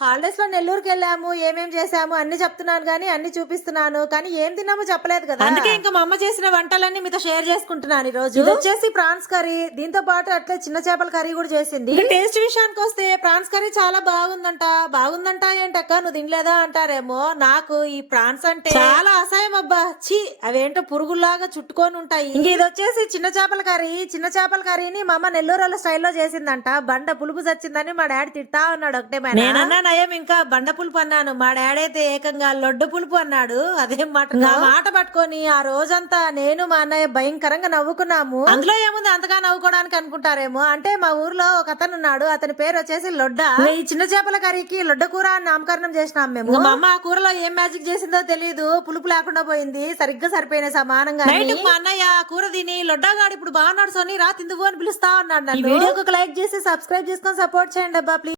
Holidays లో నెల్లూరుకి వెళ్ళాము, ఏమేం చేసాము అన్ని చెప్తున్నాను గానీ అన్ని చూపిస్తున్నాను. కానీ ఏం తిన్నామో చెప్పలేదు కదా. అందుకే ఇంకా మా అమ్మ చేసిన వంటలన్నీ మీతో షేర్ చేసుకుంటున్నాను ఈ రోజు. ఇది వచ్చేసి ప్రాన్స్ కర్రీ, దీంతో పాటు అట్లే చిన్న చేపల కర్రీ కూడా చేసింది. టేస్ట్ విషయానికి వస్తే ప్రాన్స్ కర్రీ చాలా బాగుందంట. బాగుందంట ఏంటక్క నువ్వు తినలేదా అంటారేమో. నాకు ఈ ప్రాన్స్ అంటే చాలా అసహ్యం అబ్బా. ఛీ, అవేంటో పురుగుల్లాగా చుట్టుకొని ఉంటాయి. ఇంక ఇది వచ్చేసి చిన్న చేపల కర్రీ. చిన్న చేపల కర్రీని మా అమ్మ నెల్లూరు స్టైల్లో చేసిందంట. బండ పులుపు చచ్చిందని మా డాడీ తిడతా ఉన్నాడు ఒకటే నేనన్నా నయం ఇంకా బండ పులుపు అన్నాను. మా డాడీ అయితే ఏకంగా లొడ్డు పులుపు అన్నాడు. అదేం మాట. నా మాట పట్టుకొని ఆ రోజంతా నేను మా అన్నయ్య భయంకరంగా నవ్వుకున్నాము. అందులో ఏముంది అంతగా నవ్వుకోవడానికి అనుకుంటారేమో. అంటే మా ఊర్లో ఒక అతను ఉన్నాడు, అతని పేరు వచ్చేసి లొడ్డ. ఈ చిన్న చేపల కర్రీకి లొడ్డ కూర అని నామకరణం చేసినాం మేము. మా అమ్మ ఆ కూరలో ఏం మ్యాజిక్ చేసిందో తెలియదు, పులుపు లేకుండా పోయింది. సరిగ్గా సరిపోయిన సమానంగా. నైట్ మా అన్నయ్య కూర తిని లొడ్డగాడు ఇప్పుడు బాగున్నాడు సోని రా తిందువు అని పిలుస్తా ఉన్నాడు. ఈ వీడియోకి లైక్ చేసి సబ్స్క్రైబ్ చేసుకొని సపోర్ట్ చేయండి అబ్బా ప్లీజ్.